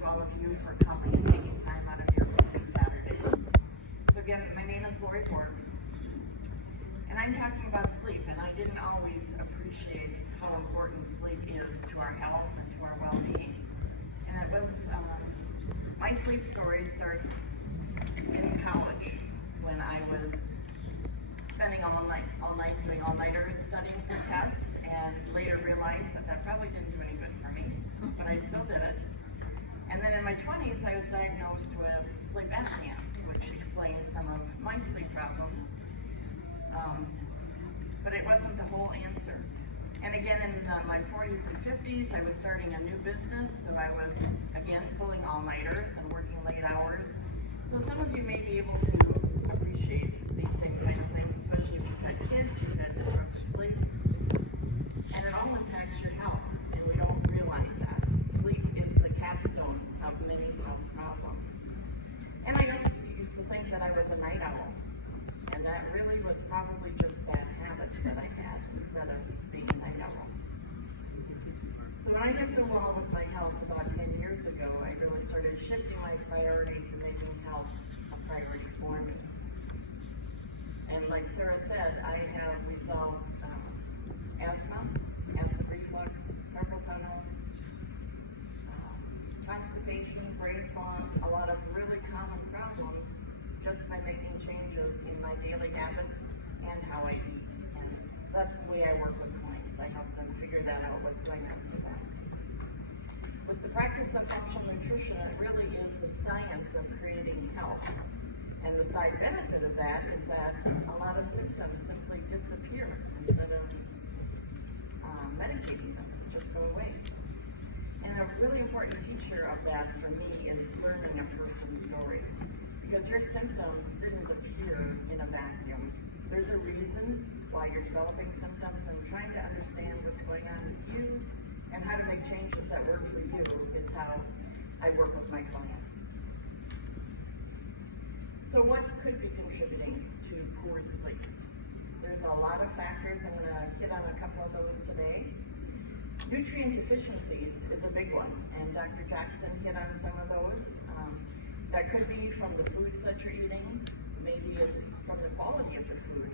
to all of you for coming and taking time out of your busy Saturday. So again, my name is Laurie, and I'm talking about sleep, and I didn't always appreciate how important sleep is to our health and to our well-being. And it was, my sleep story starts in college when I was spending all night doing all-nighters studying for tests, and later realized that probably didn't do any good for me, but I still did it. And then in my 20s, I was diagnosed with sleep apnea, which explains some of my sleep problems. But it wasn't the whole answer. And again, in my 40s and 50s, I was starting a new business, so I was, again, pulling all-nighters and working late hours. So some of you may be able to appreciate these same kind of things, especially if you've had kids, you've had disrupted sleep. And it all impacts your health, and we don't realize that. Sleep is the capstone of many health problems. And I used to think that I was a night owl, and that really was probably just bad habits that I had instead of being a night owl. So when I hit the wall with my health about 10 years ago, I really started shifting my priorities and making health a priority for me. And like Sarah said, I have resolved asthma, acid reflux, carpal tunnel, constipation, brain fog, a lot of really common problems just by making changes in my daily habits and how I eat. And that's the way I work with clients. I help them figure that out, what's going on for them. With the practice of functional nutrition, it really is the science of creating health. And the side benefit of that is that a lot of symptoms simply disappear instead of medicating them, just go away. And a really important feature of that for me is learning a person's story. Because your symptoms didn't appear in a vacuum. There's a reason why you're developing symptoms, and trying to understand what's going on with you and how to make changes that work for you is how I work with my clients. So what could be contributing to poor sleep? There's a lot of factors. I'm going to hit on a couple of those today. Nutrient deficiencies is a big one, and Dr. Jackson hit on some of those. That could be from the foods that you're eating. Maybe it's from the quality of the food,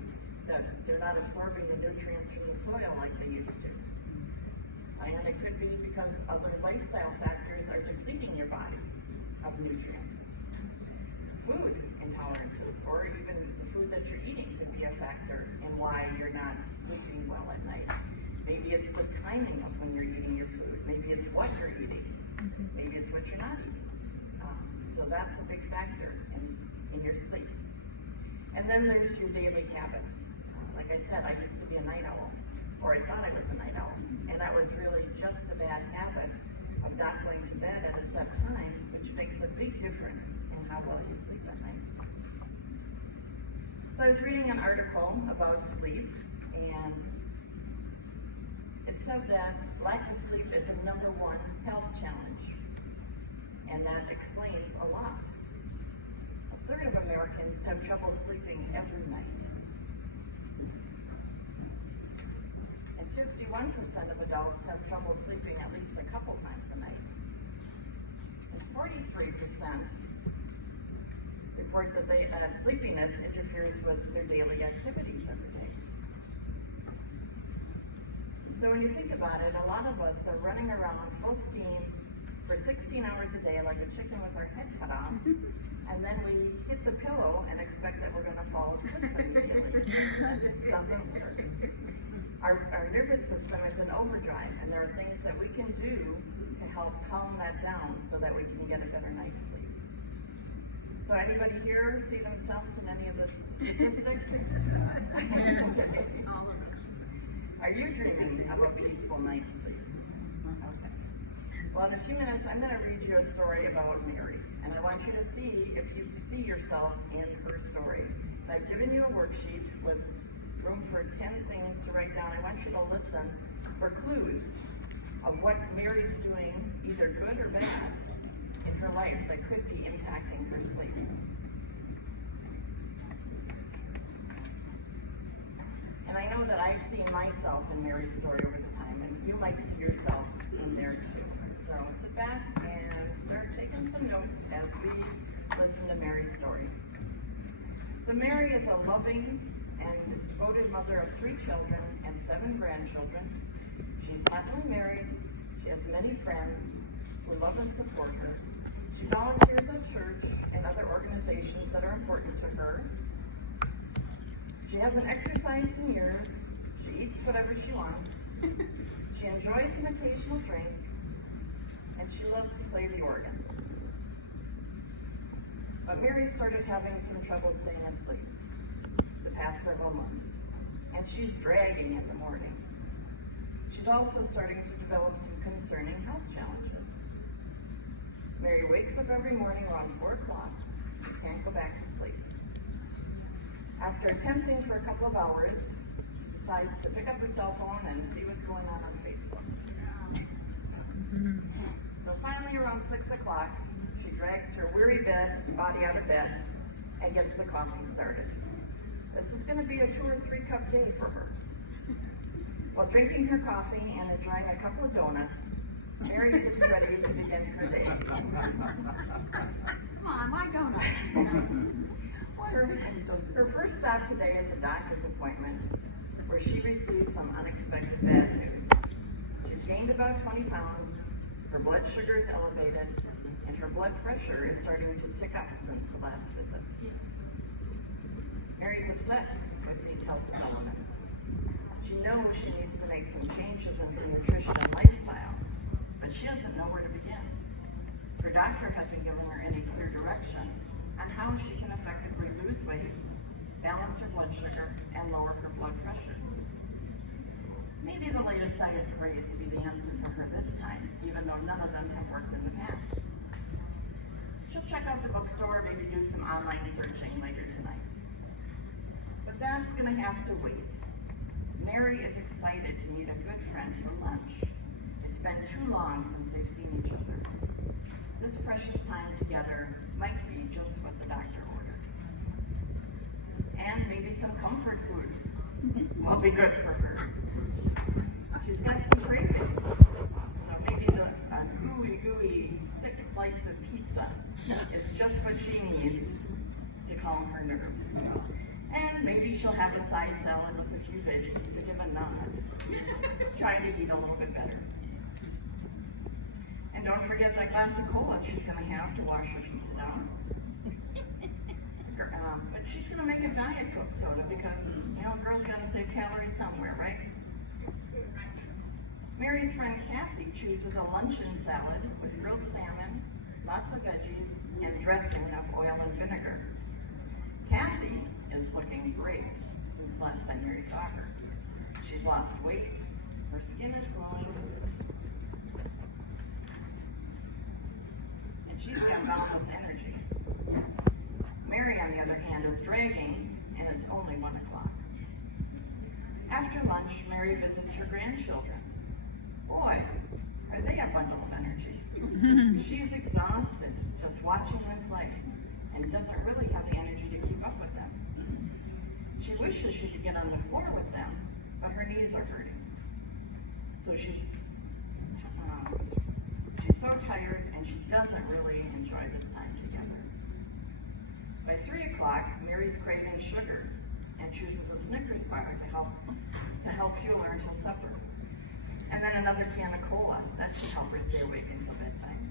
that they're not absorbing the nutrients from the soil like they used to. And it could be because other lifestyle factors are depleting your body of nutrients. Food intolerances, or even the food that you're eating, could be a factor in why you're not sleeping well at night. Maybe it's the timing of when you're eating your food. Maybe it's what you're eating. Maybe it's what you're not eating. So that's a big factor in your sleep. And then there's your daily habits. Like I said, I used to be a night owl, or I thought I was a night owl, and that was really just a bad habit of not going to bed at a set time, which makes a big difference in how well you sleep at night. So I was reading an article about sleep, and it said that lack of sleep is the #1 health challenge. And that explains a lot. A third of Americans have trouble sleeping every night. And 51% of adults have trouble sleeping at least a couple times a night. And 43% report that sleepiness interferes with their daily activities every day. So when you think about it, a lot of us are running around full steam for 16 hours a day like a chicken with our head cut off, and then we hit the pillow and expect that we're going to fall asleep immediately. That doesn't work. Our nervous system is in overdrive, and there are things that we can do to help calm that down so that we can get a better night's sleep. So anybody here see themselves in any of the statistics? All of us. Are you dreaming of a peaceful night's sleep? Okay. Well, in a few minutes, I'm going to read you a story about Mary, and I want you to see if you see yourself in her story. And I've given you a worksheet with room for 10 things to write down. I want you to listen for clues of what Mary's doing, either good or bad, in her life that could be impacting her sleep. And I know that I've seen myself in Mary's story over the time, and you might see yourself in there too. So sit back and start taking taking some notes as we listen to Mary's story. So Mary is a loving and devoted mother of 3 children and 7 grandchildren. She's happily married. She has many friends who love and support her. She volunteers at church and other organizations that are important to her. She hasn't exercised in years. She eats whatever she wants. She enjoys an occasional drink, and she loves to play the organ. But Mary started having some trouble staying asleep the past several months, and she's dragging in the morning. She's also starting to develop some concerning health challenges. Mary wakes up every morning around 4 o'clock and can't go back to sleep. After attempting for a couple of hours, she decides to pick up her cell phone and see what's going on Facebook. So finally, around 6 o'clock, she drags her weary body out of bed and gets the coffee started. This is going to be a 2 or 3 cup day for her. While drinking her coffee and enjoying a couple of donuts, Mary is ready to begin her day. Come on, why donuts? Her first stop today is a doctor's appointment where she received some unexpected bad news. She's gained about 20 pounds, her blood sugar is elevated, and her blood pressure is starting to tick up since the last visit. Mary's upset with these health developments. She knows she needs to make some changes in her nutrition and lifestyle, but she doesn't know where to begin. Her doctor hasn't given her any clear direction on how she can effectively lose weight, balance her blood sugar, and lower her blood pressure. Maybe the latest diet craze will be the answer for her this time, even though none of them have worked in the past. She'll check out the bookstore, maybe do some online searching later tonight. But that's going to have to wait. Mary is excited to meet a good friend for lunch. It's been too long since they've seen each other. This precious time together might be just what the doctor ordered. And maybe some comfort food will be good for her. She's got some cravings. Maybe a gooey, thick slice of pizza is just what she needs to calm her nerves. And maybe she'll have a side salad with a few veggies to give a nod. Try to eat a little bit better. And don't forget that glass of cola she's going to have to wash her teeth down. But she's going to make a Diet Coke soda because, a girl's got to save calories somewhere, right? Mary's friend Kathy chooses a luncheon salad with grilled salmon, lots of veggies, and dressing of oil and vinegar. Kathy is looking great since last time Mary saw her. She's lost weight, her skin is glowing, and she's got boundless energy. Mary, on the other hand, is dragging, and it's only 1 o'clock. After lunch, Mary visits her grandchildren. Boy, are they a bundle of energy. She's exhausted just watching them play and doesn't really have the energy to keep up with them. She wishes she could get on the floor with them, but her knees are hurting. So she's so tired and she doesn't really enjoy this time together. By 3 o'clock, Mary's craving sugar and chooses a Snickers bar to help fuel her until supper. And then another can of cola. That should help her stay awake until bedtime.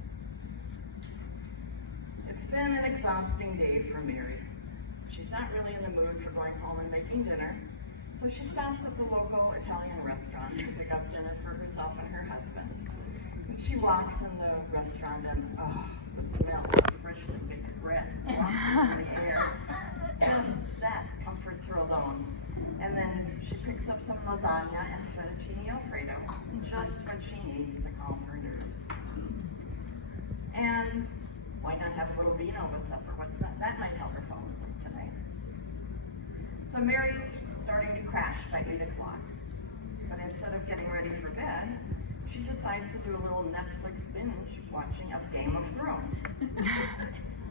It's been an exhausting day for Mary. She's not really in the mood for going home and making dinner, so she stops at the local Italian restaurant to pick up dinner for herself and her husband. And she walks in the restaurant and, the smell of freshly baked bread wafting in the air. Just that comforts her alone. And then she picks up some lasagna and fettuccine alfredo, just what she needs to calm her nerves. And why not have a little vino with supper? That might help her fall asleep today. So Mary's starting to crash by 8 o'clock. But instead of getting ready for bed, she decides to do a little Netflix binge watching of Game of Thrones.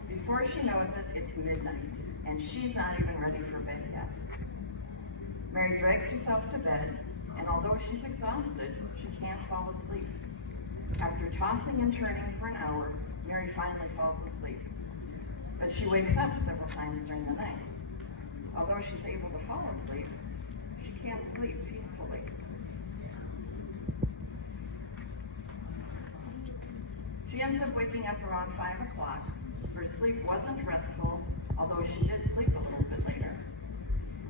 Before she knows it, it's midnight, and she's not even ready for bed yet. Mary drags herself to bed, and although she's exhausted, she can't fall asleep. After tossing and turning for an hour, Mary Mary finally falls asleep, but she wakes up several times during the night. Although she's able to fall asleep, she can't sleep peacefully. She ends up waking up around 5 o'clock. Her sleep wasn't restful, although she did sleep a little bit later.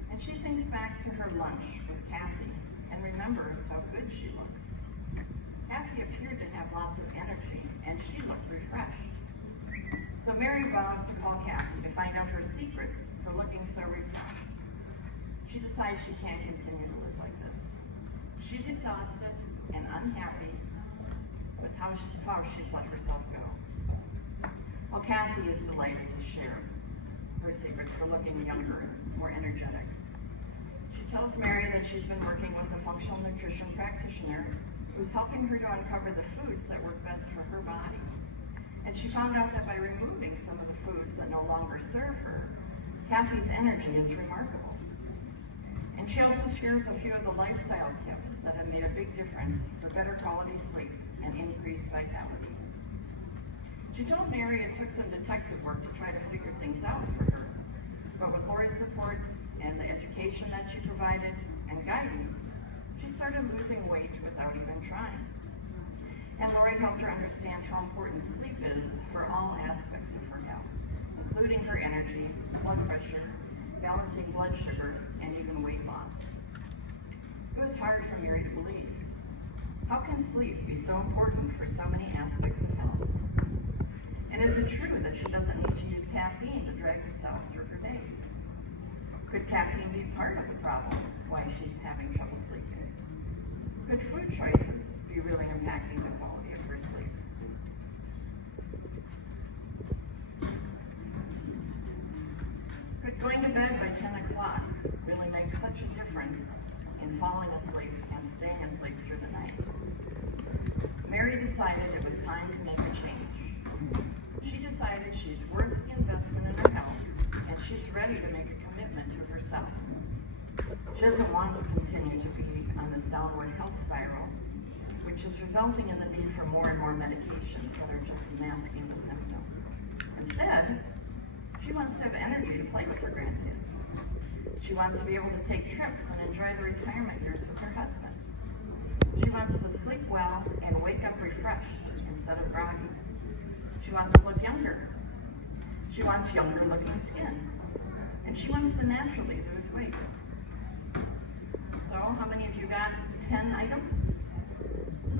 And she thinks back to her lunch with Kathy and remembers how good she looks. Kathy appeared to have lots of energy, and she looked refreshed. So Mary vows to call Kathy to find out her secrets for looking so refreshed. She decides she can't continue to live like this. She's exhausted and unhappy with how she's let herself go. Well, Kathy is delighted to share her secrets for looking younger and more energetic. She tells Mary that she's been working with a functional nutrition practitioner who's helping her to uncover the foods that work best for her body. And she found out that by removing some of the foods that no longer serve her, Kathy's energy is remarkable. And she also shares a few of the lifestyle tips that have made a big difference for better quality sleep and increased vitality. She told Mary it took some detective work to try to figure things out for her, but with Laurie's support and the education that she provided and guidance, she started losing weight without even trying. And Laurie helped her understand how important sleep is for all aspects of her health, including her energy, blood pressure, balancing blood sugar, and even weight loss. It was hard for Mary to believe. How can sleep be so important for so many aspects of health? And is it true that she doesn't need to use caffeine to drag herself through her days? Could caffeine be part of the problem why she's having trouble sleeping? Could food choices be really impacting the quality of her sleep? Could going to bed by 10 o'clock really make such a difference in falling asleep and staying asleep through the night? Mary decided it was time to make a change. She decided she's worth the investment in her health, and she's ready to make a commitment to herself. She doesn't want to continue to be on this downward health spiral, which is resulting in the need for more and more medications that are just masking the symptoms. Instead, she wants to have energy to play with her grandkids. She wants to be able to take trips and enjoy the retirement years with her husband. She wants to sleep well and wake up refreshed instead of groggy. She wants to look younger. She wants younger looking skin. And she wants to naturally lose weight. So, how many of you got 10 items?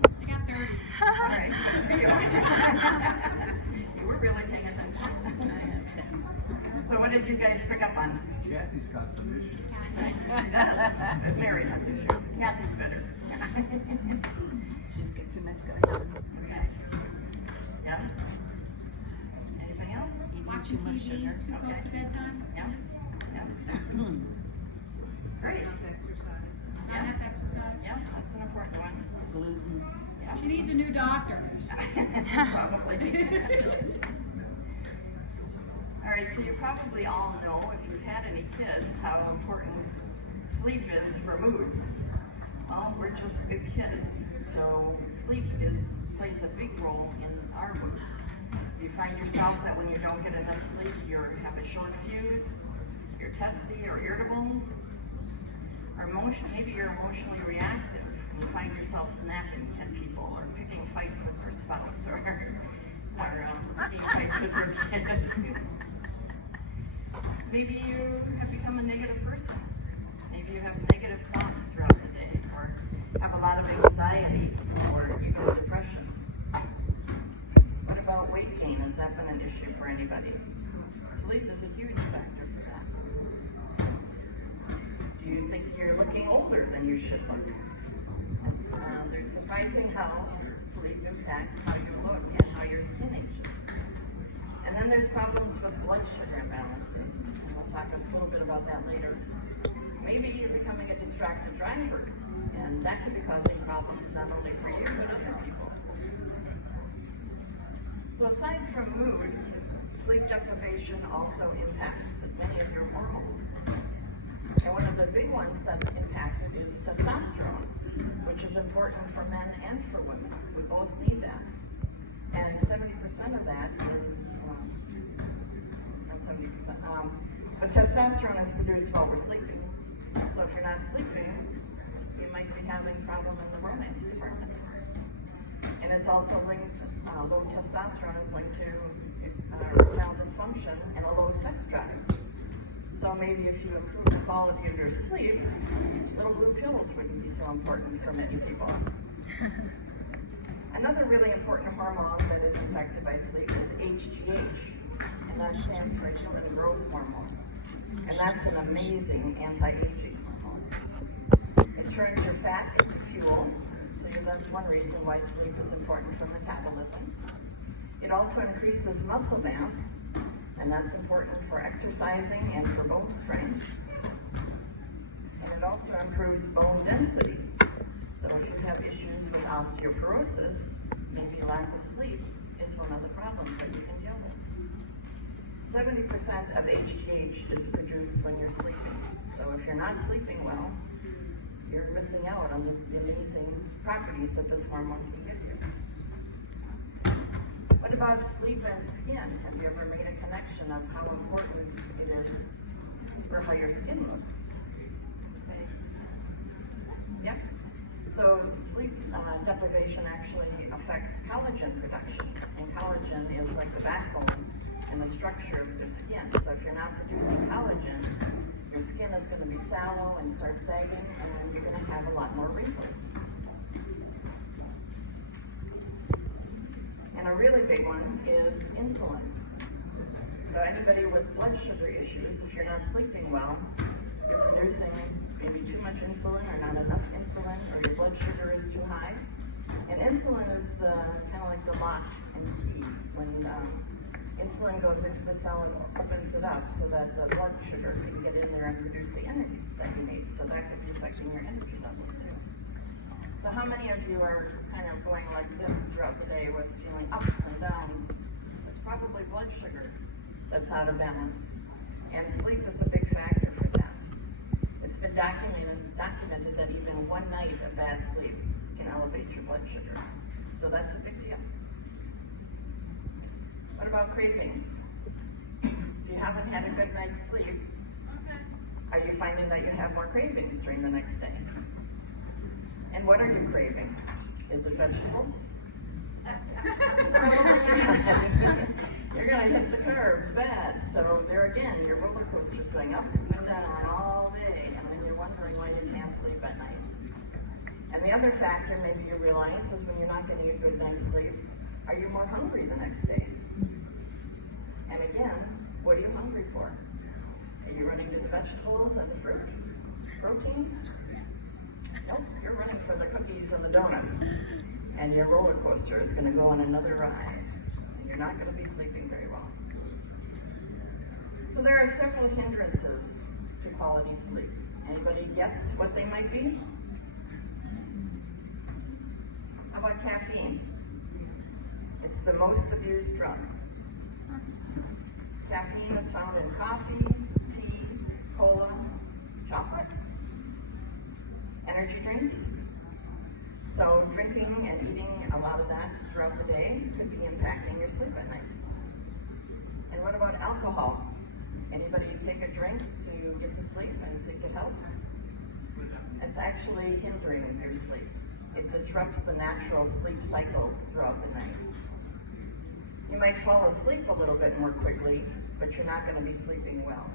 I got 30. All right, good for you. You were really paying attention. So what did you guys pick up on? Kathy's got some issues. Mary has issues. Kathy's better. She's got too much going on. Okay. Yeah? Anything else? Watching Too much TV sugar. too close to bedtime. Yeah? Yeah. Great. Not Yeah. enough exercise. Yeah, that's an important one. Gluten. Yeah. She needs a new doctor. Probably. All right, so you probably all know, if you've had any kids, how important sleep is for moods. Well, we're just big kids, so sleep plays a big role in our mood. You find yourself that when you don't get enough sleep, you have a short fuse, you're testy or irritable, or maybe you're emotionally reactive. You find yourself snapping at people or picking fights with your spouse or picking fights with your kids. Maybe you have become a negative person. Maybe you have negative thoughts throughout the day or have a lot of anxiety or even depression. What about weight gain? Has that been an issue for anybody? Sleep is a huge factor for that. Do you think you're looking older than you should look? There's surprising how sleep impacts how you look and how your skin ages. And then there's problems with blood sugar imbalances. And we'll talk a little bit about that later. Maybe you're becoming a distracted driver. And that could be causing problems not only for you, but other people. So aside from mood, sleep deprivation also impacts many of your hormones. And one of the big ones that's impacted is testosterone, which is important for men and for women. We both need that. And 70% of that testosterone is produced while we're sleeping. So if you're not sleeping, you might be having problem in the romance department. And it's also linked, low testosterone is linked to erectile dysfunction and a low sex drive. So maybe if you improve the quality of your sleep, little blue pills wouldn't be so important for many people. Another really important hormone that is affected by sleep is HGH, and that stands for human growth hormone. And that's an amazing anti-aging hormone. It turns your fat into fuel, so that's one reason why sleep is important for metabolism. It also increases muscle mass, and that's important for exercising and for bone strength. And it also improves bone density. So if you have issues with osteoporosis, maybe lack of sleep is one of the problems that you can deal with. 70% of HGH is produced when you're sleeping. So if you're not sleeping well, you're missing out on the amazing properties that this hormone can give you. What about sleep and skin? Have you ever made a connection of how important it is for how your skin looks? Yeah. So sleep deprivation actually affects collagen production, and collagen is like the backbone and the structure of the skin. So if you're not producing collagen, your skin is going to be sallow and start sagging, and you're going to have a lot more wrinkles. And a really big one is insulin. So anybody with blood sugar issues, if you're not sleeping well, you're producing maybe too much insulin or not enough insulin, or your blood sugar is too high. And insulin is kind of like the lock and key. When insulin goes into the cell, it opens it up so that the blood sugar can get in there and produce the energy that you need. So that could be affecting your energy levels too. So how many of you are kind of going like this throughout the day with feeling ups and downs? It's probably blood sugar that's out of balance. And sleep is a big factor for that. It's been documented that even one night of bad sleep can elevate your blood sugar. So that's a big deal. What about cravings? If you haven't had a good night's sleep, are you finding that you have more cravings during the next day? And what are you craving? Is it vegetables? You're going to hit the curves bad. So there again, your roller coaster is going up and down all day, and then you're wondering why you can't sleep at night. And the other factor maybe you realize is when you're not getting a good night's sleep, are you more hungry the next day? And again, what are you hungry for? Are you running to the vegetables and the fruit? Protein? Nope, you're running for the cookies and the donuts. And your roller coaster is going to go on another ride. And you're not going to be sleeping very well. So there are several hindrances to quality sleep. Anybody guess what they might be? How about caffeine? It's the most abused drug. Caffeine is found in coffee, tea, cola, chocolate, energy drinks. So drinking and eating a lot of that throughout the day could be impacting your sleep at night. And what about alcohol? Anybody take a drink to get to sleep and think it helps? It's actually hindering your sleep. It disrupts the natural sleep cycles throughout the night. You might fall asleep a little bit more quickly, but you're not going to be sleeping well.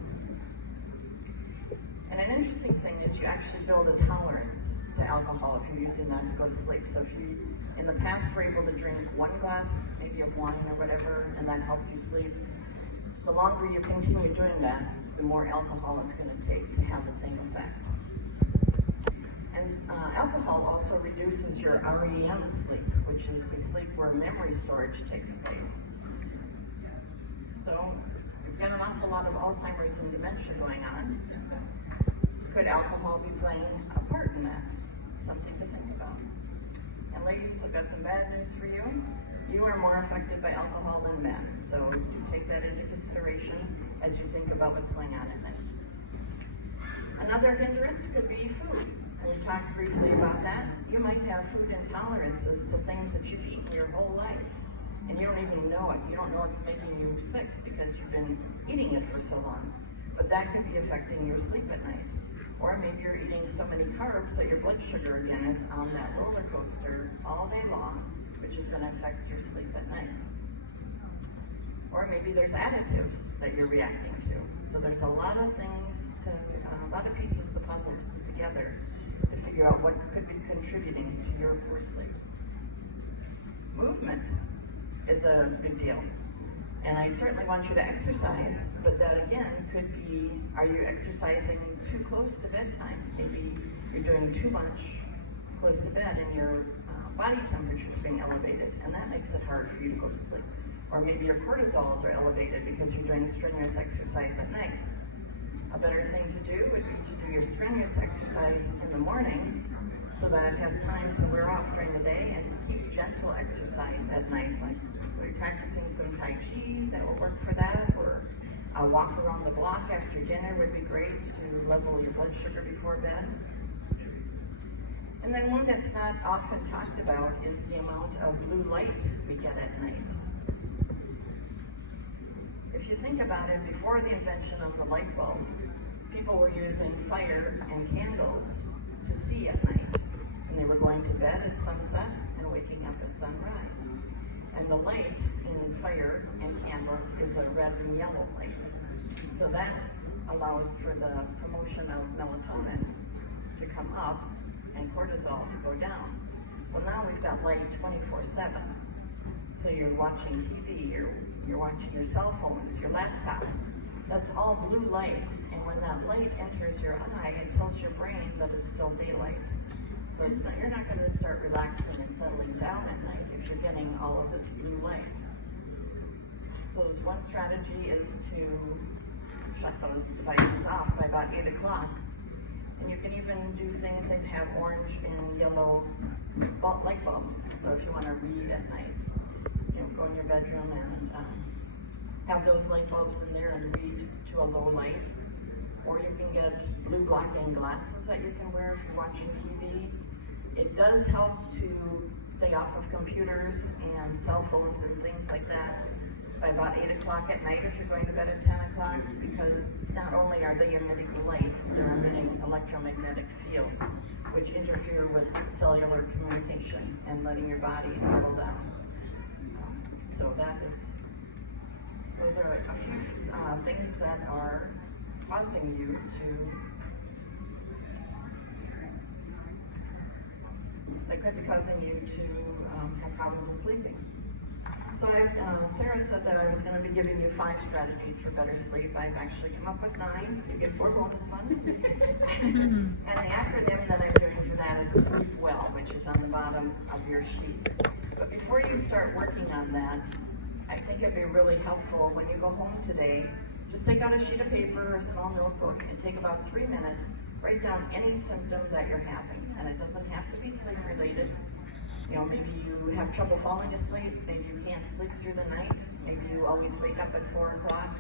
And an interesting thing is you actually build a tolerance to alcohol if you're using that to go to sleep. So if you, in the past, were able to drink one glass, maybe of wine or whatever, and that helped you sleep, the longer you continue doing that, the more alcohol it's going to take to have the same effect. And alcohol also reduces your REM sleep, which is the sleep where memory storage takes place. So you've got an awful lot of Alzheimer's and dementia going on. Could alcohol be playing a part in that? Something to think about. And ladies, I've got some bad news for you. You are more affected by alcohol than men. So do take that into consideration as you think about what's going on at night. Another hindrance could be food. And we talked briefly about that. You might have food intolerances to things that you've eaten your whole life. And you don't even know it. You don't know it's making you sick because you've been eating it for so long. but that could be affecting your sleep at night. Or maybe you're eating so many carbs that your blood sugar again is on that roller coaster all day long, which is going to affect your sleep at night. Or maybe there's additives that you're reacting to. So there's a lot of things, a lot of pieces of the puzzle to put together to figure out what could be contributing to your poor sleep. Movement is a big deal. And I certainly want you to exercise, but that again could be, are you exercising too close to bedtime? Maybe you're doing too much close to bed and your body temperature is being elevated, and that makes it hard for you to go to sleep. Or maybe your cortisols are elevated because you're doing strenuous exercise at night. A better thing to do would be to do your strenuous exercise in the morning so that it has time to wear off during the day, and keep gentle exercise at night. Like we're practicing some Tai Chi, that will work for that, or a walk around the block after dinner would be great to level your blood sugar before bed. And then one that's not often talked about is the amount of blue light we get at night. If you think about it, before the invention of the light bulb, people were using fire and candles to see at night. And they were going to bed at sunset and waking up at sunrise. And the light in fire and candles is a red and yellow light. So that allows for the promotion of melatonin to come up and cortisol to go down. Well, now we've got light 24/7. So you're watching TV, you're watching your cell phones, your laptop. That's all blue light. And when that light enters your eye, it tells your brain that it's still daylight. So you're not going to start relaxing and settling down at night if you're getting all of this blue light. So one strategy is to shut those devices off by about 8 o'clock. And you can even do things that have orange and yellow light bulbs. So if you want to read at night, go in your bedroom and have those light bulbs in there and read to a low light. Or you can get blue blocking glasses that you can wear if you're watching TV. It does help to stay off of computers and cell phones and things like that by about 8 o'clock at night if you're going to bed at 10 o'clock, because not only are they emitting light, they're emitting electromagnetic fields, which interfere with cellular communication and letting your body settle down. So those are a few things that are causing you could be causing you to have problems with sleeping. So Sarah said that I was going to be giving you 5 strategies for better sleep. I've actually come up with 9. You get 4 bonus ones. And the acronym that I'm doing for that is Sleep Well, which is on the bottom of your sheet. But before you start working on that, I think it'd be really helpful when you go home today, just take out a sheet of paper or a small notebook and take about 3 minutes, write down any symptom that you're having. And it doesn't have to be sleep related. Maybe you have trouble falling asleep, maybe you can't sleep through the night, maybe you always wake up at 4 o'clock,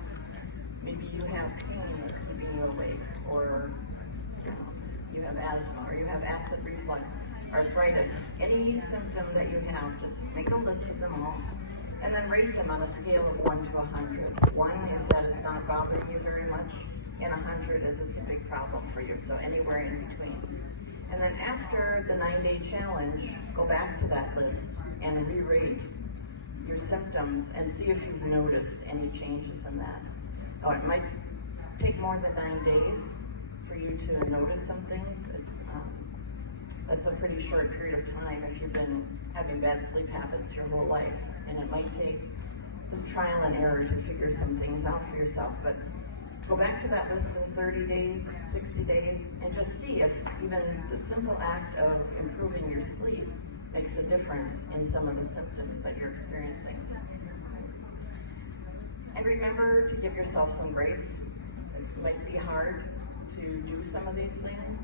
maybe you have pain that's keeping you awake, or you have asthma, or you have acid reflux, arthritis. Any symptom that you have, just make a list of them all, and then rate them on a scale of 1 to 100. 1 is that it's not bothering you very much, and 100 is it's a big problem for you, so anywhere in between. And then after the 9-day challenge, go back to that list and re-rate your symptoms and see if you've noticed any changes in that. Oh, it might take more than 9 days for you to notice some things. That's a pretty short period of time if you've been having bad sleep habits your whole life. And it might take some trial and error to figure some things out for yourself. But go back to that list in 30 days, 60 days, and just see if even the simple act of improving your sleep makes a difference in some of the symptoms that you're experiencing. And remember to give yourself some grace. It might be hard to do some of these things.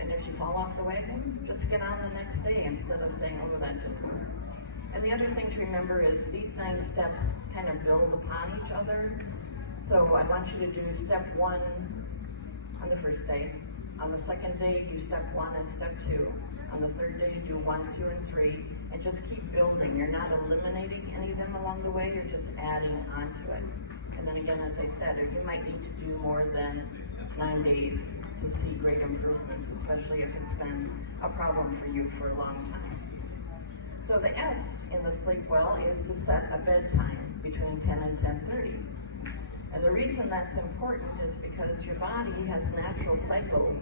And if you fall off the wagon, just get on the next day instead of saying, oh, that didn't work. And the other thing to remember is these 9 steps kind of build upon each other. So I want you to do step 1 on the first day. On the second day, do step 1 and step 2. On the third day, do 1, 2, and 3, and just keep building. You're not eliminating any of them along the way, you're just adding onto it. And And then again, as I said, you might need to do more than 9 days to see great improvements, especially if it's been a problem for you for a long time. So the S in the sleep well is to set a bedtime between 10 and 10:30. And the reason that's important is because your body has natural cycles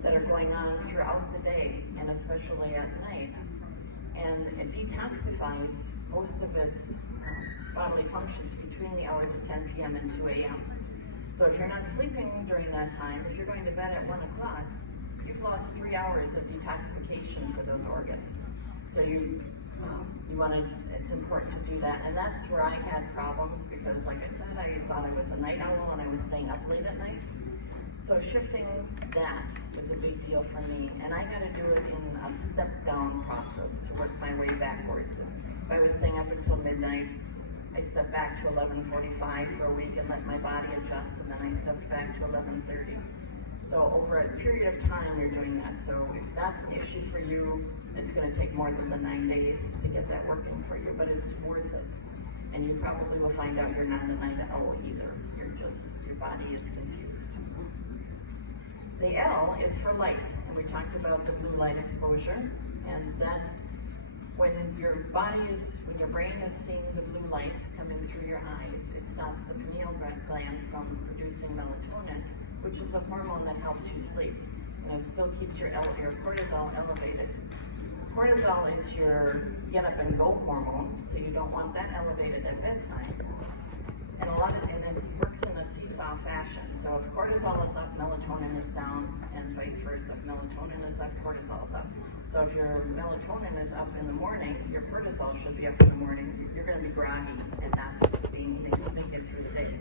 that are going on throughout the day and especially at night. And it detoxifies most of its bodily functions between the hours of 10 p.m. and 2 a.m. So if you're not sleeping during that time, if you're going to bed at 1 o'clock, you've lost 3 hours of detoxification for those organs. So it's important to do that. And that's where I had problems because, like I said, I thought I was a night owl and I was staying up late at night. So shifting that was a big deal for me. And I had to do it in a step-down process to work my way backwards. If I was staying up until midnight, I stepped back to 11:45 for a week and let my body adjust, and then I stepped back to 11:30. So over a period of time, you're doing that. So if that's an issue for you, it's going to take more than the 9 days to get that working for you, but it's worth it. And you probably will find out you're not a night owl either. Your body is confused. The L is for light, and we talked about the blue light exposure, and that when your brain is seeing the blue light coming through your eyes, it stops the pineal gland from producing melatonin, which is a hormone that helps you sleep, and it still keeps your cortisol elevated. Cortisol is your get up and go hormone, so you don't want that elevated at bedtime. And it works in a seesaw fashion. So if cortisol is up, melatonin is down, and vice versa. If melatonin is up, cortisol is up. So if your melatonin is up in the morning, your cortisol should be up in the morning. You're going to be groggy and not being able to make it through the day.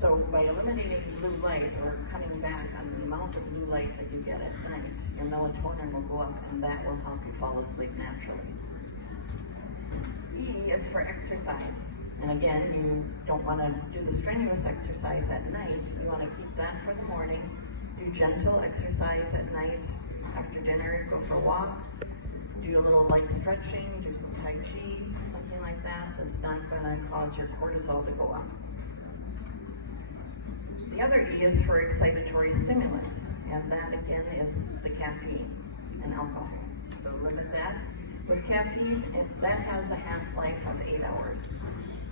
So by eliminating blue light or cutting back on the amount of blue light that you get at night, your melatonin will go up, and that will help you fall asleep naturally. E is for exercise. And again, you don't want to do the strenuous exercise at night. You want to keep that for the morning. Do gentle exercise at night. After dinner, go for a walk. Do a little light stretching. Do some Tai Chi, something like that. That's not going to cause your cortisol to go up. The other E is for excitatory stimulants. And that, again, is the caffeine and alcohol. So limit that. With caffeine, that has a half-life of 8 hours.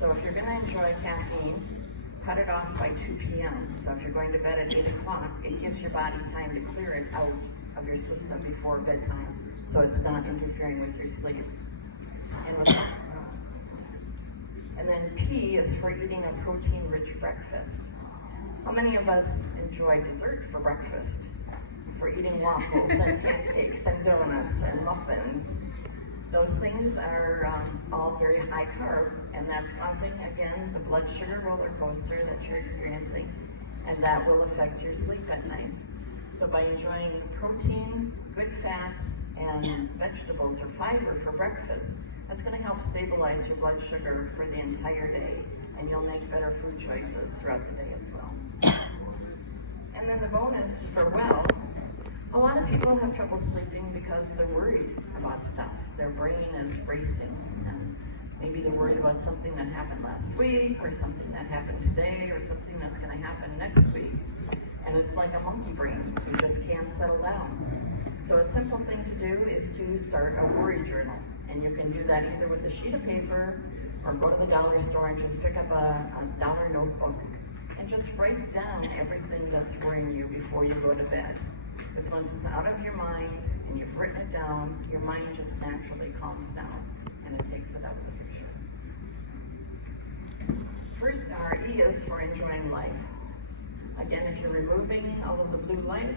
So if you're going to enjoy caffeine, cut it off by 2 p.m. So if you're going to bed at 8 o'clock, it gives your body time to clear it out of your system before bedtime, so it's not interfering with your sleep. And then P is for eating a protein-rich breakfast. How many of us enjoy dessert for breakfast? For eating waffles and pancakes and donuts and muffins. Those things are all very high carb, and that's causing, again, the blood sugar roller coaster that you're experiencing, and that will affect your sleep at night. So by enjoying protein, good fats, and vegetables or fiber for breakfast, that's going to help stabilize your blood sugar for the entire day, and you'll make better food choices throughout the day as well. And then the bonus for well, a lot of people have trouble sleeping because they're worried about stuff. Their brain is racing, and maybe they're worried about something that happened last week, or something that happened today, or something that's going to happen next week. And it's like a monkey brain. You just can't settle down. So a simple thing to do is to start a worry journal. And you can do that either with a sheet of paper, or go to the dollar store and just pick up a dollar notebook and just write down everything that's worrying you before you go to bed. Because once it's out of your mind and you've written it down, your mind just naturally calms down and it takes it out of the picture. First, our E is for enjoying life. Again, if you're removing all of the blue light,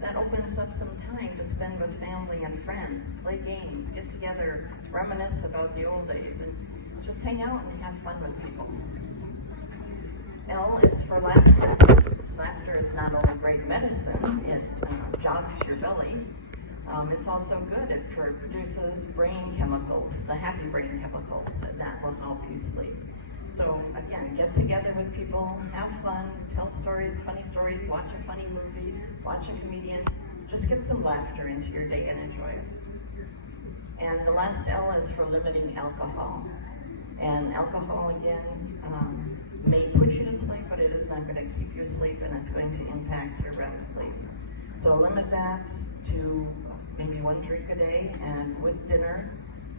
that opens up some time to spend with family and friends, play games, get together, reminisce about the old days, and just hang out and have fun with people. L is for laughter. Laughter is not only great medicine, it jogs your belly. It's also good. It produces brain chemicals, the happy brain chemicals, and that will help you sleep. So again, get together with people, have fun, tell stories, funny stories, watch a funny movie, watch a comedian. Just get some laughter into your day and enjoy it. And the last L is for limiting alcohol. And alcohol, again, may put you to sleep, but it is not going to keep you asleep, and it's going to impact your REM sleep. So limit that to maybe 1 drink a day, and with dinner,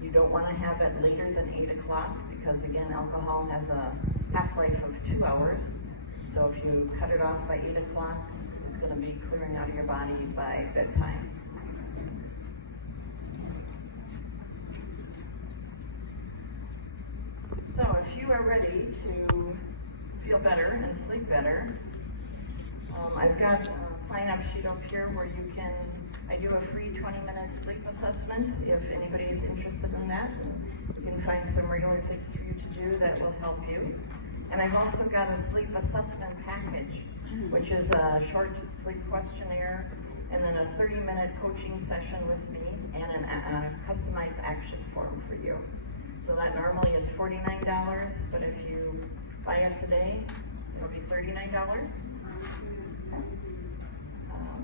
you don't want to have it later than 8 o'clock, because again, alcohol has a half-life of 2 hours. So if you cut it off by 8 o'clock, it's going to be clearing out of your body by bedtime. So if you are ready to feel better and sleep better, I've got a sign-up sheet up here where I do a free 20-minute sleep assessment if anybody is interested in that. You can find some regular things for you to do that will help you. And I've also got a sleep assessment package, which is a short sleep questionnaire and then a 30-minute coaching session with me and a customized action form for you. So that normally is $49, but if you buy it today, it'll be $39.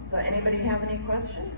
So anybody have any questions?